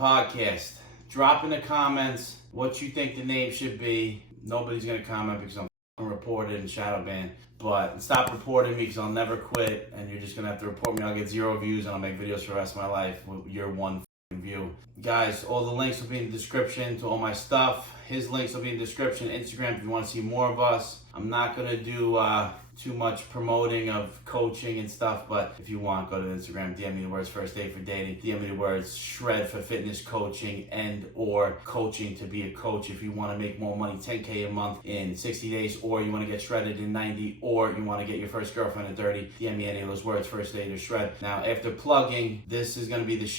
podcast. Drop in the comments what you think the name should be. Nobody's gonna comment because I'm reported and shadow banned. But stop reporting me because I'll never quit, and you're just gonna have to report me. I'll get 0 views and I'll make videos for the rest of my life with your one view. Guys, all the links will be in the description to all my stuff. His links will be in the description. Instagram if you want to see more of us. I'm not gonna do too much promoting of coaching and stuff, but if you want, go to Instagram, DM me the words first date for dating, DM me the words shred for fitness coaching and or coaching to be a coach. If you want to make more money, 10K a month in 60 days, or you want to get shredded in 90, or you want to get your first girlfriend in 30, DM me any of those words, first date or shred. Now, after plugging, this is going to be the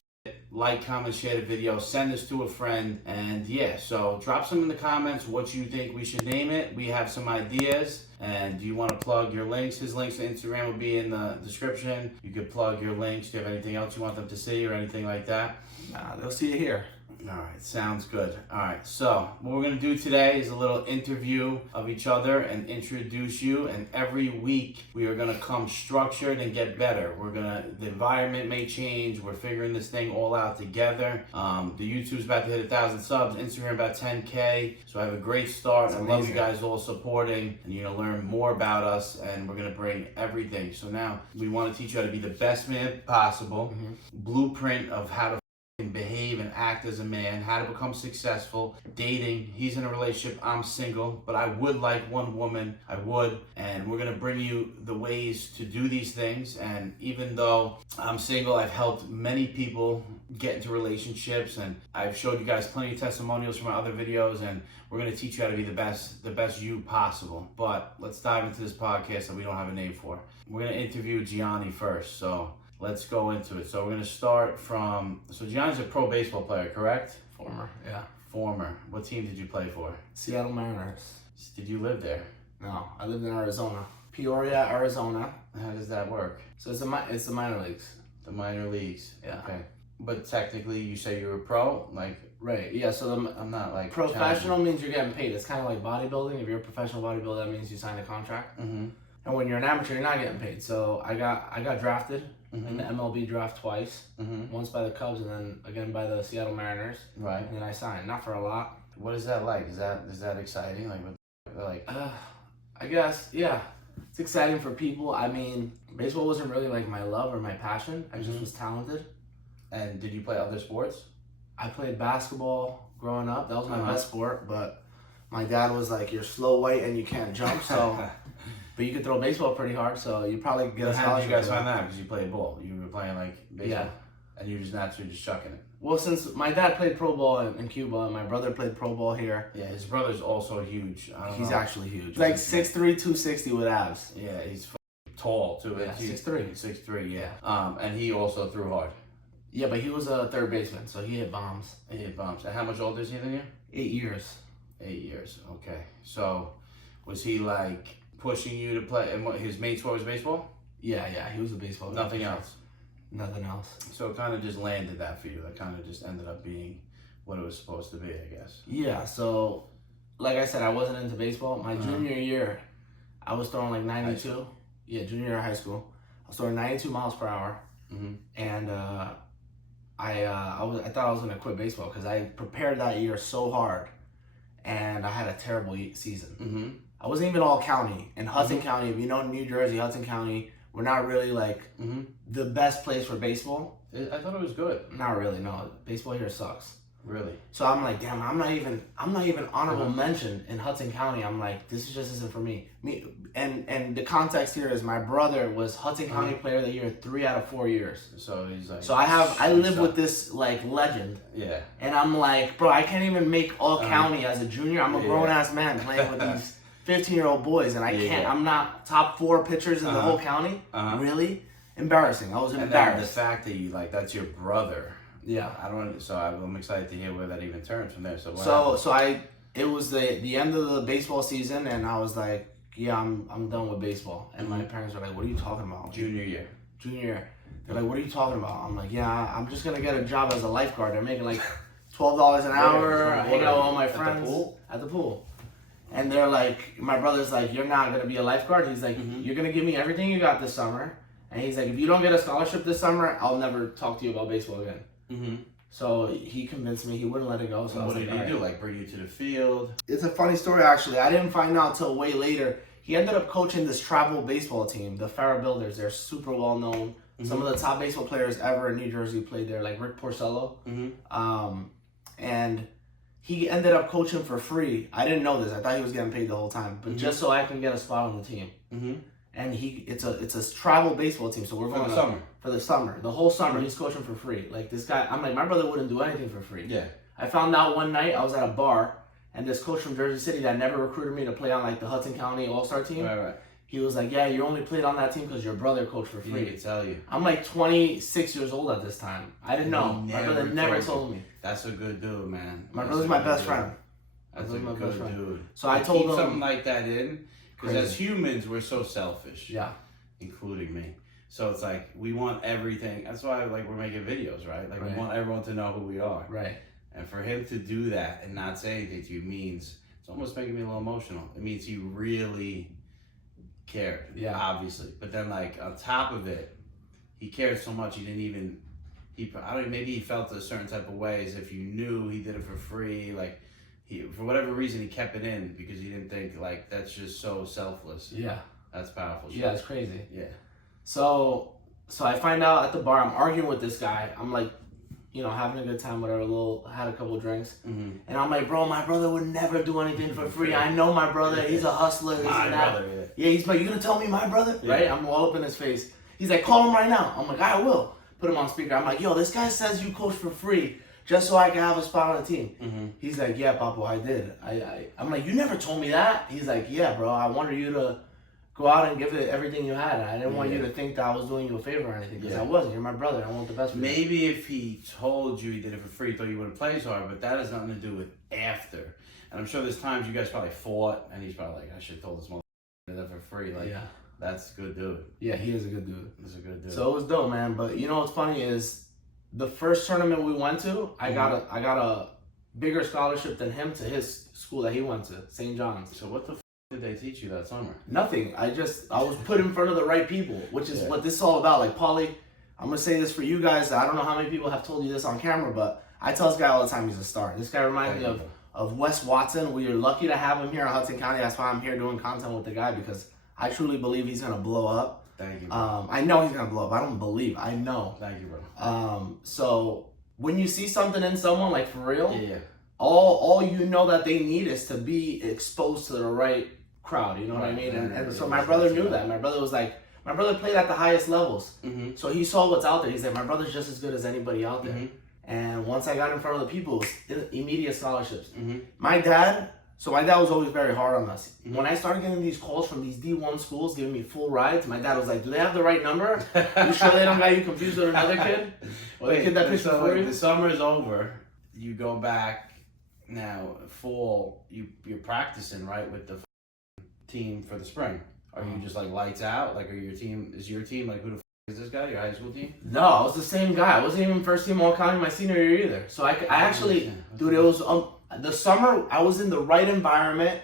like, comment, share the video, send this to a friend, and yeah, so drop some in the comments what you think we should name it. We have some ideas, and do you want to plug your links? His links to Instagram will be in the description. You could plug your links. Do you have anything else you want them to see or anything like that? Nah, they'll see it here. All right, sounds good. All right, so what we're going to do today is a little interview of each other and introduce you. And every week we are going to come structured and get better. The environment may change. We're figuring this thing all out together. The YouTube's about to hit 1,000 subs, Instagram about 10K. So I have a great start. I love you guys all supporting, and you're going to learn more about us, and we're going to bring everything. So now we want to teach you how to be the best man possible, blueprint of how to behave and act as a man, how to become successful, dating. He's in a relationship, I'm single, but I would like one woman, I would, and we're gonna bring you the ways to do these things. And even though I'm single, I've helped many people get into relationships, and I've showed you guys plenty of testimonials from my other videos, and we're gonna teach you how to be the best you possible. But let's dive into this podcast that we don't have a name for. We're gonna interview Giani first, so let's go into it. So we're going to start from, so Gianni's a pro baseball player, correct? Former, yeah. Former. What team did you play for? Seattle Mariners. Did you live there? No, I lived in Arizona. Peoria, Arizona. How does that work? So it's the minor leagues. The minor leagues. Yeah. Okay. But technically you say you're a pro? Like, right, yeah, so I'm not like professional means you're getting paid. It's kind of like bodybuilding. If you're a professional bodybuilder, that means you sign a contract. Mm-hmm. And when you're an amateur, you're not getting paid. So I got drafted in the MLB draft twice. Once by the Cubs and then again by the Seattle Mariners. Right. And then I signed, not for a lot. What is that like? Is that exciting? I guess, yeah. It's exciting for people. I mean, baseball wasn't really like my love or my passion. I just was talented. And did you play other sports? I played basketball growing up. That was my best sport, but my dad was like, you're slow white and you can't jump, so but you could throw baseball pretty hard, so you probably get a scholarship. How did you guys find that? Because you played ball. You were playing like baseball. Yeah. And you were just naturally just chucking it. Well, since my dad played pro ball in Cuba and my brother played pro ball here. Yeah, his brother's also huge. He's actually huge. Like 6'3", 260 with abs. Yeah, he's tall too. Yeah, 6'3". 6'3", yeah. And he also threw hard. Yeah, but he was a third baseman, so he hit bombs. He hit bombs. And how much older is he than you? 8 years. 8 years, okay. So, was he like pushing you to play, and his main sport was baseball? Yeah, he was a baseball guy. Nothing else? Nothing else. So it kind of just landed that for you. That kind of just ended up being what it was supposed to be, I guess. Yeah, so like I said, I wasn't into baseball. My junior year, I was throwing like 92. Yeah, junior year of high school. I was throwing 92 miles per hour. And I thought I was going to quit baseball because I prepared that year so hard. And I had a terrible season. I wasn't even all county. In Hudson County, if you know New Jersey, Hudson County, we're not really like the best place for baseball. I thought it was good. Not really, no. Baseball here sucks. Really? So I'm like, damn, I'm not even honorable mention in Hudson County. I'm like, this just isn't for me. And the context here is my brother was Hudson County Player of the Year 3 out of 4 years. So he's like. So I live with this like legend. Yeah. And I'm like, bro, I can't even make all county as a junior. I'm a grown ass man playing with these 15-year-old boys, and I can't. I'm not top 4 pitchers in the whole county. Really embarrassing. I was embarrassed. And the fact that you like that's your brother. Yeah. I'm excited to hear where that even turns from there. It was the end of the baseball season, and I was like, yeah, I'm done with baseball. And my parents were like, what are you talking about? Junior year. They're like, what are you talking about? I'm like, yeah, I'm just gonna get a job as a lifeguard. They're making like $12 an hour. I hang out with all my friends at the pool. And they're like, my brother's like, you're not gonna be a lifeguard. He's like, you're gonna give me everything you got this summer. And he's like, if you don't get a scholarship this summer, I'll never talk to you about baseball again. So he convinced me he wouldn't let it go. So what did he do? Like bring you to the field? It's a funny story actually. I didn't find out till way later. He ended up coaching this travel baseball team, the Farrah Builders. They're super well known. Some of the top baseball players ever in New Jersey played there, like Rick Porcello. And he ended up coaching for free. I didn't know this. I thought he was getting paid the whole time, but just so I can get a spot on the team. And it's a travel baseball team, so we're going for the summer. The whole summer, he's coaching for free. Like this guy, I'm like, my brother wouldn't do anything for free. Yeah. I found out one night I was at a bar, and this coach from Jersey City that never recruited me to play on like the Hudson County All-Star team. Right. He was like, yeah, you only played on that team because your brother coached for free. He didn't tell you. I'm like 26 years old at this time. I didn't know. My brother never told me. That's a good dude, man. My brother's my best friend. That's a good dude. So I told him something like that in, because as humans, we're so selfish. Yeah. Including me. So it's like, we want everything. That's why like we're making videos, right? Like we want everyone to know who we are. Right. And for him to do that and not say anything to you means, it's almost making me a little emotional. It means he really cared. Yeah. Obviously. But then like on top of it, he cared so much he didn't even, I don't know, maybe he felt a certain type of way as if you knew he did it for free. Like he, for whatever reason, he kept it in because he didn't think like that's just so selfless. Yeah. That's powerful shit. Yeah, it's crazy. Yeah. So I find out at the bar, I'm arguing with this guy. I'm like, you know, having a good time, whatever, had a couple drinks. And I'm like, bro, my brother would never do anything for free. I know my brother. He's a hustler. This and that. Brother, yeah, he's like, you gonna tell me my brother? Yeah. Right? I'm all up in his face. He's like, call him right now. I'm like, I will. Put him on speaker. I'm like, yo, this guy says you coach for free just so I can have a spot on the team. He's like, yeah, Papo, I did. I'm like, you never told me that. He's like, yeah, bro, I wanted you to go out and give it everything you had. I didn't want you to think that I was doing you a favor or anything, because I wasn't. You're my brother. I want the best for you. Maybe if he told you he did it for free, he thought you wouldn't play so hard, but that has nothing to do with after. And I'm sure there's times you guys probably fought, and he's probably like, I should have told this motherfucker did that for free. Like, that's a good dude. Yeah, he is a good dude. He's a good dude. So it was dope, man. But you know what's funny is the first tournament we went to, I got a bigger scholarship than him to his school that he went to, St. John's. So what the did they teach you that summer? Nothing. I was put in front of the right people, which is what this is all about. Like, Paulie, I'm going to say this for you guys. I don't know how many people have told you this on camera, but I tell this guy all the time he's a star. This guy reminds me of Wes Watson. We are lucky to have him here in Hudson County. That's why I'm here doing content with the guy, because I truly believe he's going to blow up. Thank you, bro. I know he's going to blow up. I don't believe. I know. Thank you, bro. So when you see something in someone, like for real, Yeah. all you know that they need is to be exposed to the right crowd, you know what I mean? And so my brother knew that. My brother was like, my brother played at the highest levels. So he saw what's out there. He's like, my brother's just as good as anybody out there. And once I got in front of the people, it was immediate scholarships. My dad was always very hard on us. When I started getting these calls from these D1 schools giving me full rides, my dad was like, do they have the right number? You sure they don't got you confused with another kid? Or the kid that pitched before you? The summer is over. You go back now, fall, you're practicing, right, with the team for the spring. Are you just like lights out? Like, is your team like, who the is this guy, your high school team? No, I was the same guy. I wasn't even first team all county my senior year either. So I actually, dude, it was the summer. I was in the right environment.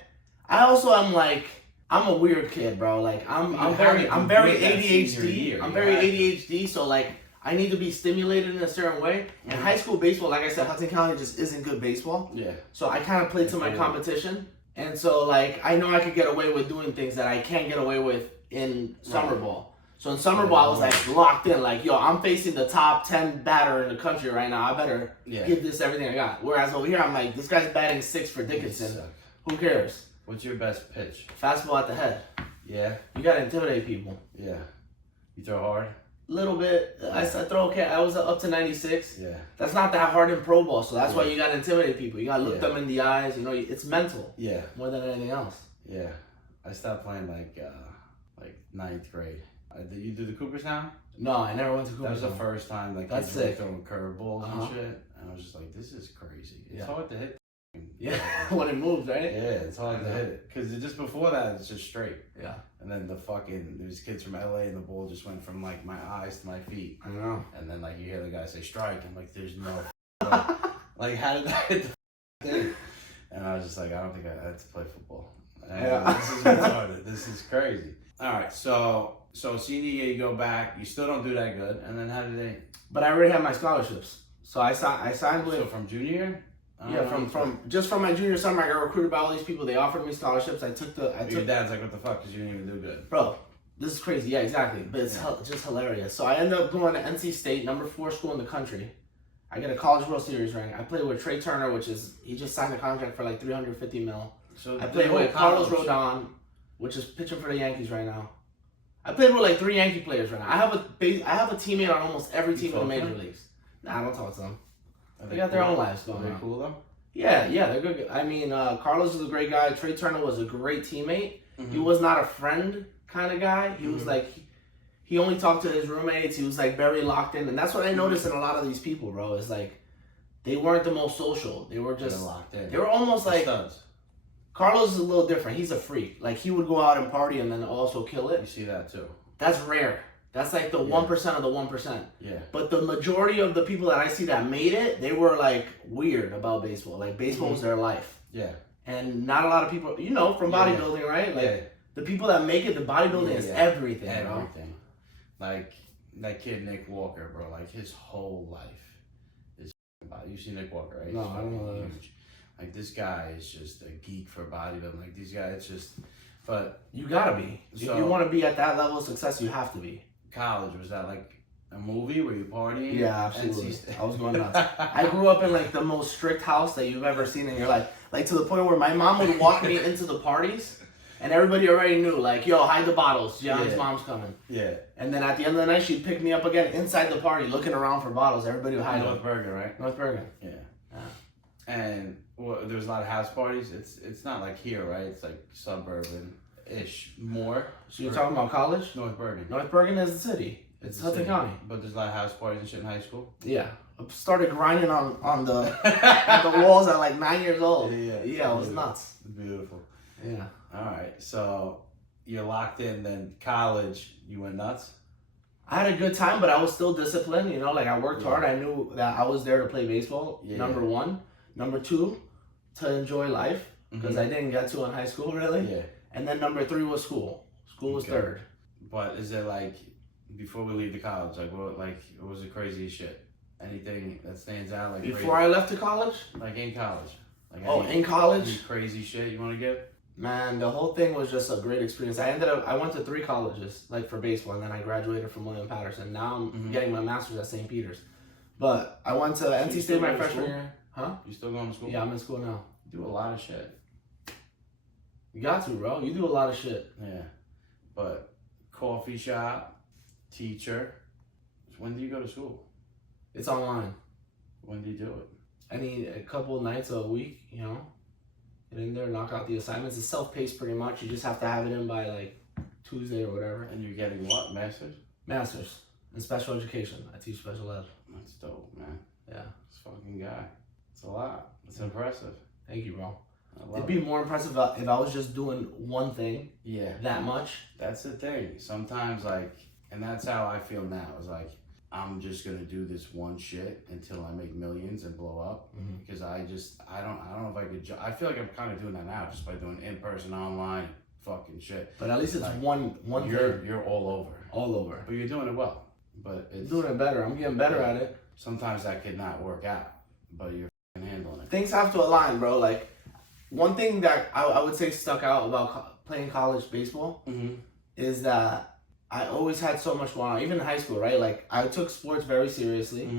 I also am like, I'm a weird kid, bro. Like I'm very ADHD. I'm very ADHD. So like, I need to be stimulated in a certain way. And high school baseball, like I said, Hudson County just isn't good baseball. Yeah. So I kind of played to my competition. And so, like, I know I could get away with doing things that I can't get away with in summer ball. So in summer ball, I was, like, locked in. Like, yo, I'm facing the top 10 batter in the country right now. I better give this everything I got. Whereas over here, I'm like, this guy's batting 6 for Dickinson. Who cares? What's your best pitch? Fastball at the head. Yeah? You got to intimidate people. Yeah. You throw hard? Little bit. I throw okay. I was up to 96. Yeah. That's not that hard in pro ball, so that's why you got to intimidate people. You got to look them in the eyes. You know, it's mental. Yeah. More than anything else. Yeah. I stopped playing like 9th grade. Did you do the Cooperstown? No, I never went to Cooperstown. That was the first time like that's kids were throwing curveballs and shit. And I was just like, this is crazy. It's hard to hit. Yeah, when it moves, right? Yeah, it's hard to hit it. Because just before that, it's just straight. Yeah. And then there's kids from LA and the ball just went from like my eyes to my feet. I know. And then like you hear the guy say strike. I'm like, there's no way. Like, how did I hit the thing? And I was just like, I don't think I had to play football. And this is retarded. This is crazy. All right, so senior year you go back, you still don't do that good. And then how did they? But I already had my scholarships. So I signed with. So from junior year? Yeah, from my junior summer, I got recruited by all these people. They offered me scholarships. Your dad's like, what the fuck? Because you didn't even do good. Bro, this is crazy. Yeah, exactly. But it's just hilarious. So I ended up going to NC State, number 4 school in the country. I get a College World Series ring. I played with Trey Turner, he just signed a contract for like $350 million. So I played with Carlos Rodon, which is pitching for the Yankees right now. I played with like 3 Yankee players right now. I have a teammate on almost every team in the major leagues. Nah, I don't talk to them. They got their own lives going on. Are they cool though? Yeah, they're good. I mean, Carlos is a great guy. Trey Turner was a great teammate. Mm-hmm. He was not a friend kind of guy. He was like, he only talked to his roommates. He was like very locked in. And that's what I noticed in a lot of these people, bro. Is like, they weren't the most social. They were just locked in. They were almost like studs. Carlos is a little different. He's a freak. Like, he would go out and party and then also kill it. You see that too. That's rare. That's like the 1% of the 1%. Yeah. But the majority of the people that I see that made it, they were like weird about baseball. Like, baseball was their life. Yeah. And not a lot of people, from bodybuilding, right? Like, the people that make it, the bodybuilding is everything, bro. Everything. Like, that kid Nick Walker, bro. Like, his whole life is body. You see Nick Walker, right? No, I don't know that. Huge. Like, this guy is just a geek for bodybuilding. Like, these guys, it's just... But... You gotta be. So, if you want to be at that level of success, you have to be. College, was that like a movie? Were you partying? Yeah, absolutely. I was going nuts. I grew up in like the most strict house that you've ever seen in your life. Like, to the point where my mom would walk me into the parties and everybody already knew, like, yo, hide the bottles. Gianni's mom's coming. Yeah. And then at the end of the night, she'd pick me up again inside the party looking around for bottles. Everybody would hide them. North Bergen, right? North Bergen. Yeah. And there was a lot of house parties. It's not like here, right? It's like suburban-ish more. So you're talking about college? North Bergen. North Bergen is the city. It's Hudson County. But there's a lot of house parties and shit in high school? Yeah. I started grinding on the the walls at like 9 years old. Yeah, it was nuts. Beautiful. Yeah. All right. So you're locked in, then college, you went nuts? I had a good time, but I was still disciplined. Like, I worked hard. I knew that I was there to play baseball, number 1. Number 2, to enjoy life, because I didn't get to in high school, really. Yeah. And then number 3 was school. School was 3rd. But is it like, before we leave the college, like what was the craziest shit? Anything that stands out? Like before I left to college? Like in college. Like in college? Any crazy shit you want to give? Man, the whole thing was just a great experience. I went to 3 colleges, like, for baseball, and then I graduated from William Patterson. Now I'm getting my master's at St. Peter's. But I went to NC State my freshman year. Huh? You still going to school? Yeah, I'm in school now. You do a lot of shit. You got to, bro. You do a lot of shit. Yeah. But coffee shop, teacher. When do you go to school? It's online. When do you do it? I need a couple nights a week, Get in there, knock out the assignments. It's self-paced pretty much. You just have to have it in by like Tuesday or whatever. And you're getting what? Masters? Masters in special education. I teach special ed. That's dope, man. Yeah. This fucking guy. It's a lot. It's impressive. Thank you, bro. It'd be more impressive if I was just doing one thing. Yeah. That much. That's the thing. Sometimes, and that's how I feel now. It's like, I'm just gonna do this one shit until I make millions and blow up. Because I don't know if I could. I feel like I'm kind of doing that now, just by doing in-person, online, fucking shit. But at least it's like, one thing. You're all over. All over. But you're doing it well. But it's doing it better. I'm getting better at it. Sometimes that could not work out, but you're handling it. Things have to align, bro. Like, one thing that I would say stuck out about playing college baseball is that I always had so much going on, even in high school, right? Like, I took sports very seriously,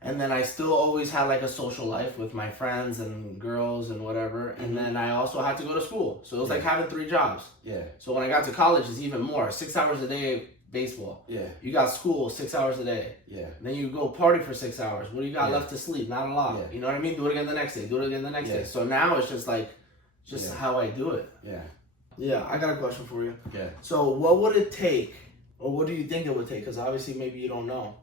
and then I still always had like a social life with my friends and girls and whatever, and then I also had to go to school, so it was like having 3 jobs. Yeah. So when I got to college, it's even more. 6 hours a day baseball. Yeah. You got school 6 hours a day. Yeah. Then you go party for 6 hours. What do you got left to sleep? Not a lot. Yeah. You know what I mean? Do it again the next day. Do it again the next day. So now it's just like, how I do it. Yeah. Yeah, I got a question for you. Yeah. So what would it take, or what do you think it would take? Because obviously maybe you don't know.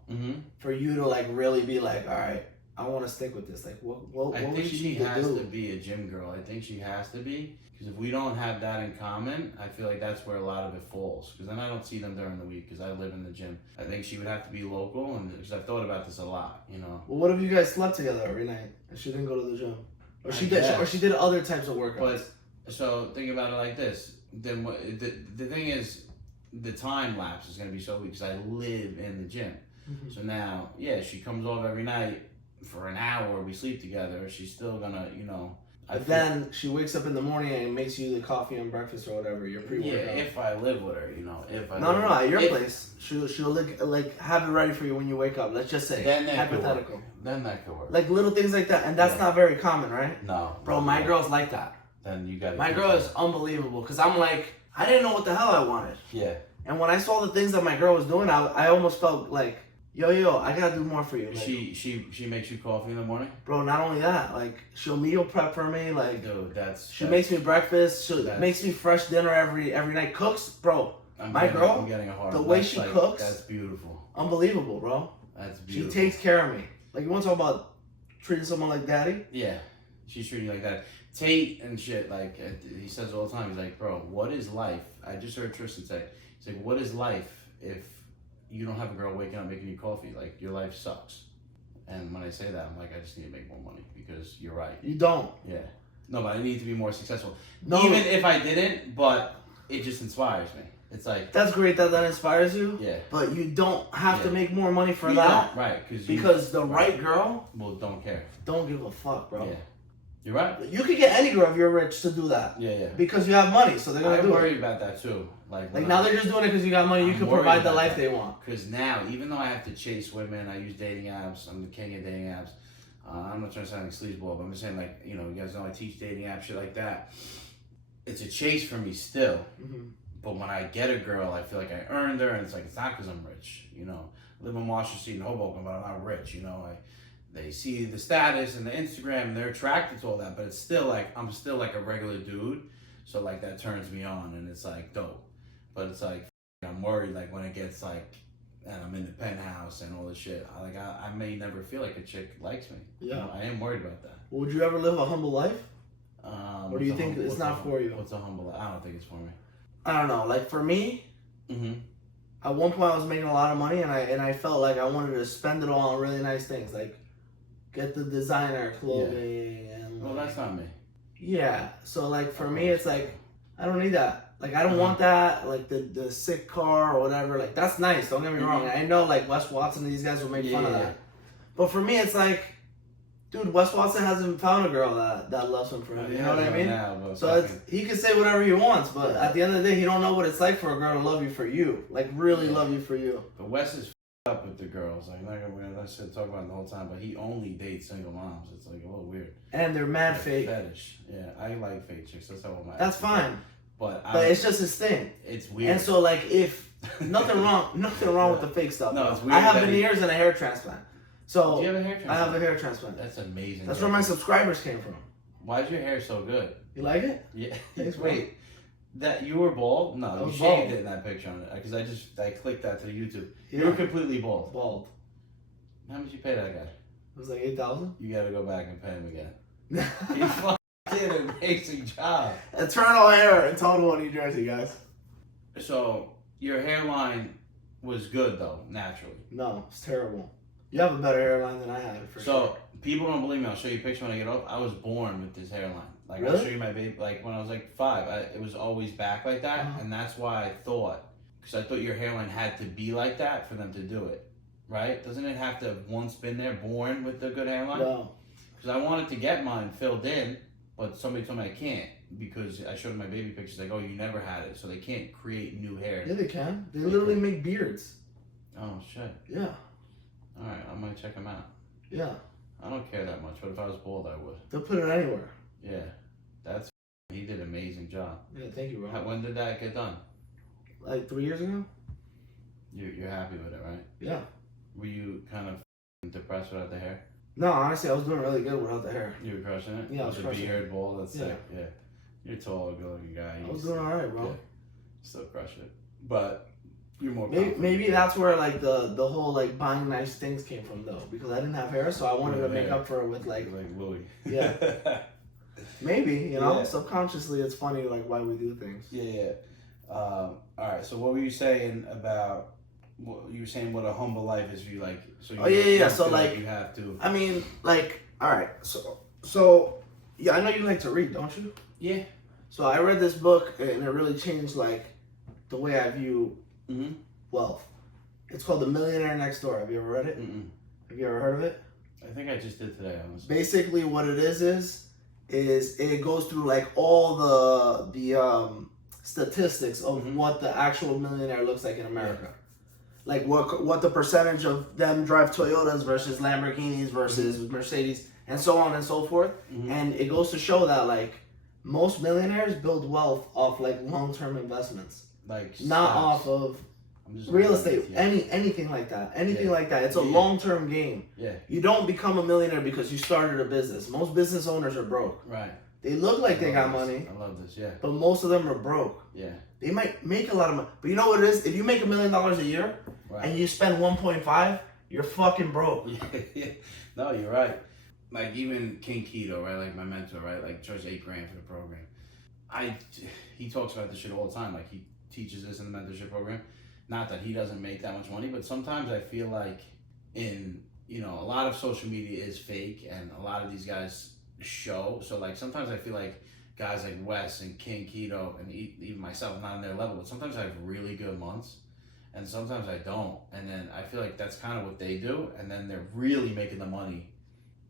For you to like really be like, all right, I want to stick with this. Like, what would she has to be a gym girl. I think she has to be. Because if we don't have that in common, I feel like that's where a lot of it falls. Because then I don't see them during the week because I live in the gym. I think she would have to be local, and because I've thought about this a lot, Well, what if you guys slept together every night and she didn't go to the gym, or she did other types of workouts? But so think about it like this. Then the thing is, the time lapse is going to be so weak because I live in the gym. So now, she comes over every night. for an hour, we sleep together, she's still gonna, you know. But then she wakes up in the morning and makes you the coffee and breakfast or whatever, your pre-workout. Yeah, if I live with her, you know. If I No, at your place. She'll like have it ready for you when you wake up. Let's just say, then hypothetical. Then that could work. Like little things like that, and that's not very common, right? No. Bro, my girl's like that. Then you got. My girl is unbelievable, because I'm like, I didn't know what the hell I wanted. Yeah. And when I saw the things that my girl was doing, I almost felt like, yo, I gotta do more for you. Like, she makes you coffee in the morning? Bro, not only that, like she'll meal prep for me, like dude, she makes me breakfast, she makes me fresh dinner every night, cooks, bro. I'm girl, getting a heart. the way she cooks, that's beautiful. Unbelievable, bro. That's beautiful. She takes care of me. Like, you want to talk about treating someone like daddy? Yeah, she's treating you like that. Tate and shit, like he says all the time, he's like, bro, what is life? I just heard Tristan say, he's like, what is life if you don't have a girl waking up making you coffee? Like, your life sucks. And when I say that, I'm like, I just need to make more money, because you're right. You don't. Yeah. No, but I need to be more successful. No. Even if I didn't, but it just inspires me. It's like, that's great that inspires you. Yeah. But you don't have to make more money for that. Right. Because the right girl, well, don't care. Don't give a fuck, bro. Yeah. You're right. You could get any girl if you're rich to do that. Yeah. Because you have money, so they're gonna do it. I'm worried about that too. Like now they're just doing it because you got money. You can provide the life they want. Because now, even though I have to chase women, I use dating apps. I'm the king of dating apps. I'm not trying to sound like sleazeball, but I'm just saying, like, you know, you guys know I teach dating apps, shit like that. It's a chase for me still. Mm-hmm. But when I get a girl, I feel like I earned her, and it's like, it's not because I'm rich, you know. I live in Washington Street in Hoboken, but I'm not rich, you know. They see the status and the Instagram, and they're attracted to all that, but it's still like, I'm still like a regular dude, so like that turns me on, and it's like dope. But it's like, I'm worried, like when it gets like, and I'm in the penthouse and all this shit, I may never feel like a chick likes me. Yeah. You know, I am worried about that. Would you ever live a humble life? Or do you think it's not for you? What's a humble life? I don't think it's for me. I don't know. Like for me, at one point I was making a lot of money, and I felt like I wanted to spend it all on really nice things, like get the designer clothing and. Well, that's not me. Yeah. So like for me, it's like I don't need that. Like I don't want that. Like the sick car or whatever. Like that's nice. Don't get me wrong. I know like Wes Watson and these guys will make fun of that. But for me, it's like, dude, Wes Watson hasn't found a girl that loves him for him. You know what I mean? Now, so he can say whatever he wants, but at the end of the day, he don't know what it's like for a girl to love you for you, like really love you for you. But Wes is up with the girls. Like, we're not talk about it the whole time, but he only dates single moms. It's like a little weird. And they're mad fake. Fetish. Yeah, I like fake chicks. That's how I'm. That's fine. But it's just his thing. It's weird. And so like if nothing wrong with the fake stuff. No, it's weird. I have veneers and a hair transplant. So do you have a hair transplant? I have a hair transplant. That's amazing. That's where my subscribers came from. Why's your hair so good? You like it? Yeah. Thanks, wait. That you were bald? No, you shaved it in that picture on it because I clicked that to the YouTube. Yeah. You were completely bald. Bald. How much you pay that guy? It was like $8,000. You got to go back and pay him again. He fucking did an amazing job. Eternal hair in Total, New Jersey, guys. So your hairline was good though, naturally. No, it's terrible. You have a better hairline than I had, for sure. So people don't believe me. I'll show you a picture when I get up. I was born with this hairline. Like really? I'll show you my baby. Like when I was like 5, it was always back like that, and that's why I thought, because I thought your hairline had to be like that for them to do it, right? Doesn't it have to have once been there, born with a good hairline? No. Because I wanted to get mine filled in, but somebody told me I can't because I showed them my baby pictures. Like, oh, you never had it, so they can't create new hair. Yeah, they can. They literally make beards. Oh shit. Yeah. All right, I might check them out. Yeah. I don't care that much, but if I was bald, I would. They'll put it anywhere. Yeah, he did an amazing job. Yeah, thank you, bro. When did that get done? Like 3 years ago. You're happy with it, right? Yeah. Were you kind of depressed without the hair? No, honestly, I was doing really good without the hair. You were crushing it? Yeah, I was crushing it. The beard, bald, that's sick. Yeah. You're tall, good-looking guy. I was doing all right, bro. Yeah. Still crushing it. But you're more maybe that's where like the whole like buying nice things came from though, because I didn't have hair, so I wanted to make up for it with like Louis. Yeah. Maybe, you know, subconsciously it's funny like why we do things. Yeah. All right. So what were you saying about? You were saying what a humble life is for you, like. So you So like you have to. I mean, like, all right. So yeah, I know you like to read, don't you? Yeah. So I read this book and it really changed like the way I view wealth. It's called The Millionaire Next Door. Have you ever read it? Mm-mm. Have you ever heard of it? I think I just did today, honestly. Basically, what it is it goes through like all the statistics of what the actual millionaire looks like in America. Like what the percentage of them drive Toyotas versus Lamborghinis versus Mercedes and so on and so forth. And it goes to show that like most millionaires build wealth off like long-term investments, Like not stocks. off of I'm just real looking estate, at it, anything like that. Anything like that. It's a long-term game. Yeah. You don't become a millionaire because you started a business. Most business owners are broke. Right. They look like they got this. money, I love this. Yeah. but most of them are broke. Yeah. They might make a lot of money, but you know what it is? If you make $1 million a year and you spend 1.5, you're fucking broke. Yeah. No, you're right. Like even King Keto, right? Like my mentor, right? Like charged $8,000 for the program. He talks about this shit all the time. Like he teaches this in the mentorship program. Not that he doesn't make that much money, but sometimes I feel like a lot of social media is fake and a lot of these guys show. So like sometimes I feel like guys like Wes and King Keto and even myself, not on their level, but sometimes I have really good months and sometimes I don't. And then I feel like that's kind of what they do. And then they're really making the money.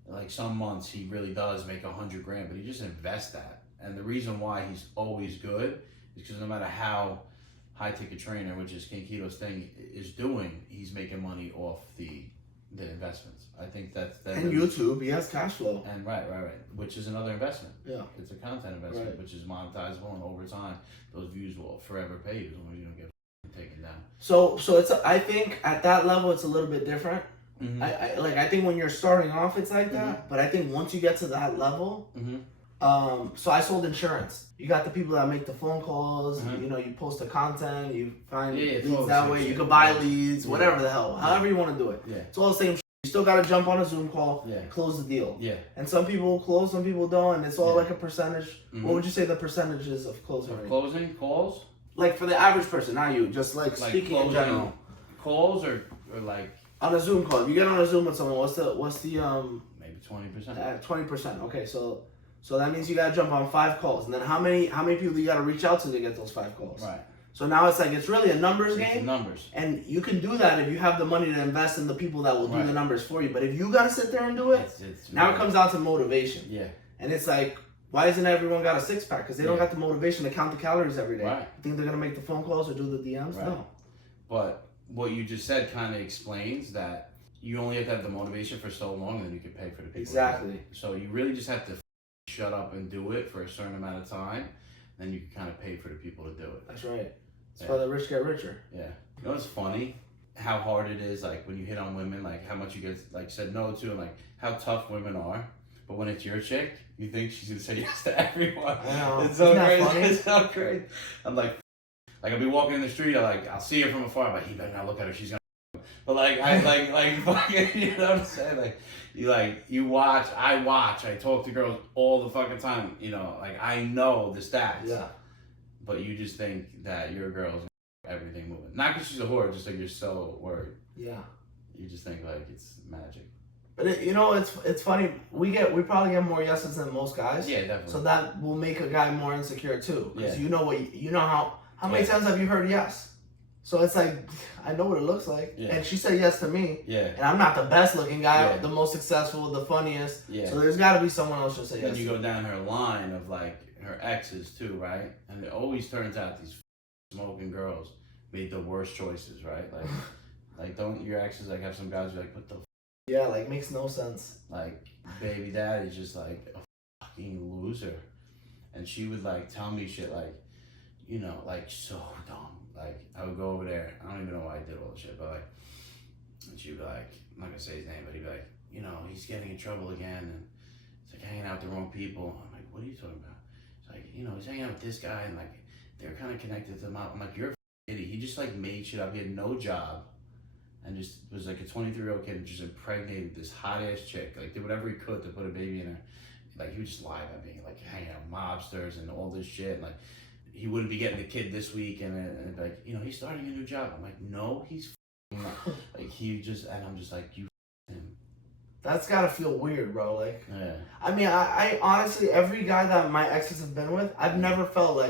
Like some months he really does make $100,000, but he just invests that. And the reason why he's always good is because no matter how high ticket trainer, which is King Keto's thing, is doing, he's making money off the investments. I think that's and YouTube, he has cash flow. And right, which is another investment. Yeah, it's a content investment, which is monetizable, and over time, those views will forever pay you as long as you don't get taken down. So I think at that level, it's a little bit different. I think when you're starting off, it's like that. But I think once you get to that level, so I sold insurance. You got the people that make the phone calls. You post the content. You find leads that way. You can buy leads, whatever the hell, however you want to do it. Yeah, it's all the same. You still got to jump on a Zoom call, close the deal. Yeah, and some people close, some people don't, and it's all like a percentage. What would you say the percentages of closing? Closing calls? Like for the average person, not you. Just like speaking in general. Calls or like. On a Zoom call, if you get on a Zoom with someone, what's the maybe 20%. 20%. Okay, so that means you gotta jump on 5 calls, and then how many people you gotta reach out to get those 5 calls? Right. So now it's really a numbers game. Numbers. And you can do that if you have the money to invest in the people that will do the numbers for you. But if you gotta sit there and do it, now it comes down to motivation. Yeah. And it's like, why isn't everyone got a 6-pack? Because they don't got the motivation to count the calories every day. Right. You think they're gonna make the phone calls or do the DMs? Right. No. But what you just said kind of explains that you only have to have the motivation for so long, and then you can pay for the people. Exactly. So you really just have to shut up and do it for a certain amount of time, then you can kind of pay for the people to do it. That's right. That's why the rich get richer. Yeah. You know what's funny? How hard it is, like when you hit on women, like how much you get like said no to, and like how tough women are. But when it's your chick, you think she's gonna say yes to everyone. I know. It's so crazy. It's so crazy. I'm like I'll be walking in the street, I'll see her from afar, but you better not look at her, she's gonna. But like fucking, you know what I'm saying? You watch, I talk to girls all the fucking time, I know the stats. Yeah. But you just think that your girl's everything moving. Not because she's a whore, just like you're so worried. Yeah. You just think like it's magic. But it's funny. We probably get more yeses than most guys. Yeah, definitely. So that will make a guy more insecure too, because how many times have you heard yes? So it's like, I know what it looks like. Yeah. And she said yes to me. Yeah. And I'm not the best looking guy, the most successful, the funniest. Yeah. So there's got to be someone else to say yes. Then you go down her line of like her exes too, right? And it always turns out these smoking girls made the worst choices, right? Like don't your exes have some guys who are like, what the yeah, makes no sense. Like baby daddy's just like a fucking loser. And she would tell me shit so dumb. I would go over there. I don't even know why I did all the shit, but and she'd be like, I'm not gonna say his name, but he'd be like, he's getting in trouble again, and it's hanging out with the wrong people. I'm like, what are you talking about? It's like, he's hanging out with this guy, and they're kind of connected to him. I'm like, you're a idiot. He just made shit up. He had no job, and just was a 23-year-old kid and just impregnated this hot ass chick. Did whatever he could to put a baby in her. He would just lie about being hanging out with mobsters and all this shit. And, he wouldn't be getting the kid this week, and he's starting a new job. I'm like, no, he's not. And I'm just like, you him. That's gotta feel weird, bro. Yeah. I mean, I honestly, every guy that my exes have been with, I've never felt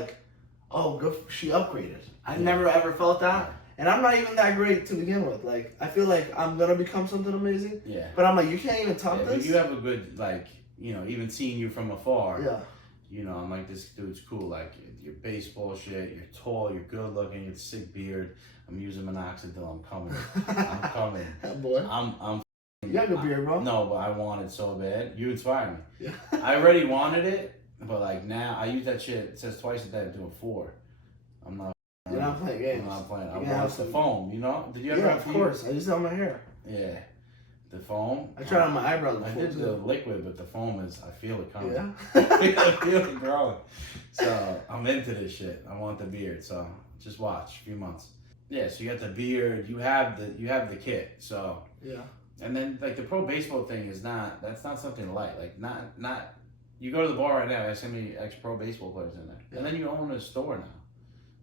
oh, good, she upgraded. I never ever felt that. And I'm not even that great to begin with. Like, I feel like I'm gonna become something amazing. Yeah. But I'm like, you can't even top Yeah, this. but you have a good, like, you know, even seeing you from afar. Yeah. You know, I'm like, this dude's cool. Like, your baseball shit, you're tall, you're good looking, you have a sick beard. I'm using minoxidil. I'm coming. I'm coming. Boy. I'm. You got a good beard, bro. No, but I want it so bad. You inspired me. Yeah. I already wanted it, but like now, I use that shit. It says twice a day. I'm doing 4. I'm not. You're not playing games. I'm not playing. I You want the foam. You know? Did you ever? Yeah, of course. I use it on my hair. Yeah. The foam. I tried it on my eyebrows I before. did the liquid, but the foam is. I feel it coming. Yeah. I feel it growing. So I'm into this shit. I want the beard. So just watch a few months. Yeah. So you got the beard. You have the kit. So. Yeah. And then like the pro baseball thing is not. That's not something light. Like not. You go to the bar right now. There's so many ex-pro baseball players in there, and then you own a store now.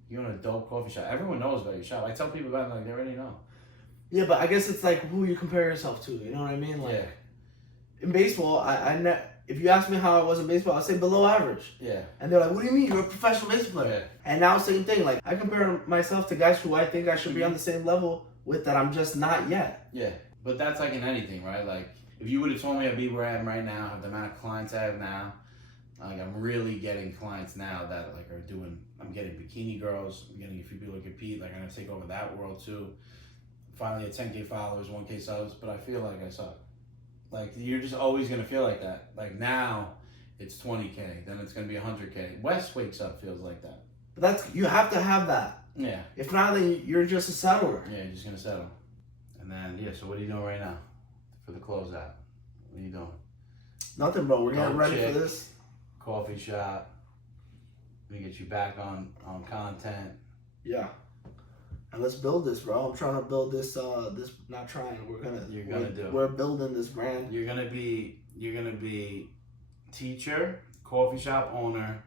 You own a dope coffee shop. Everyone knows about your shop. I tell people about it, like they already know. Yeah, but I guess it's like who you compare yourself to. You know what I mean? Like, Yeah. in baseball, if you ask me how I was in baseball, I'd say below average. Yeah. And they're like, what do you mean? You're a professional baseball player. Yeah. And now, same thing. Like, I compare myself to guys who I think I should be on the same level with that I'm just not yet. Yeah. But that's like in anything, right? Like if you would have told me I'd be where I am right now, have the amount of clients I have now, like I'm really getting clients now that like are doing. I'm getting bikini girls. I'm getting a few people to compete. Like I'm gonna take over that world too. Finally, at 10K followers, 1K subs, but I feel like I suck. Like you're just always gonna feel like that. Like now, it's 20K, then it's gonna be 100K. Wes wakes up feels like that. But you have to have that. Yeah. If not, then you're just a settler. Yeah, you're just gonna settle. And then yeah. So what are you doing right now for the closeout? What are you doing? Nothing, bro. We're getting ready for this. Coffee shop. We get you back on content. Yeah. And let's build this, bro. I'm trying to build this. Not trying. We're building this brand. You're gonna be teacher, coffee shop owner,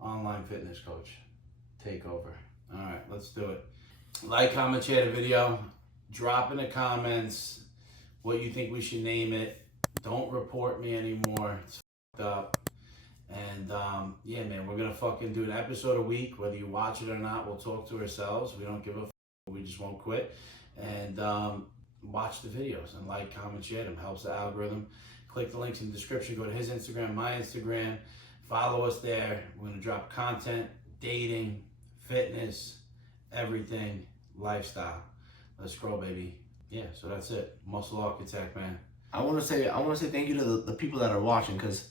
online fitness coach. Take over. All right, let's do it. Like, comment, share the video. Drop in the comments what you think we should name it. Don't report me anymore. It's fucked up. And yeah, man, we're gonna fucking do an episode a week, whether you watch it or not. We'll talk to ourselves. We don't give a fuck. We just won't quit. And watch the videos and like, comment, share them. Helps the algorithm. Click the links in the description. Go to his Instagram, my Instagram. Follow us there. We're gonna drop content, dating, fitness, everything, lifestyle. Let's grow, baby. Yeah, so that's it. Muscle Architect, man. I want to say thank you to the people that are watching, because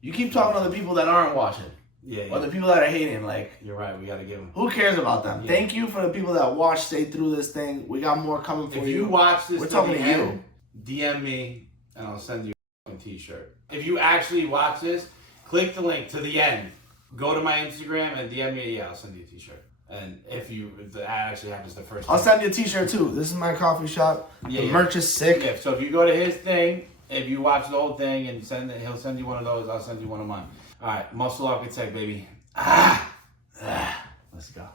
you keep talking to the people that aren't watching. Yeah. Or the people that are hating. Like, you're right. We gotta give them. Who cares about them? Yeah. Thank you for the people that watch, stay through this thing. We got more coming for you. If you watch this, we're talking to you. DM me and I'll send you a t-shirt. If you actually watch this, click the link to the end. Go to my Instagram and DM me. Yeah, I'll send you a t-shirt. And if that actually happens the first time, I'll send you a t-shirt too. This is my coffee shop. Yeah, the merch is sick. Yeah, so if you go to his thing, if you watch the whole thing and he'll send you one of those, I'll send you one of mine. All right, Muscle Architect, baby. Let's go.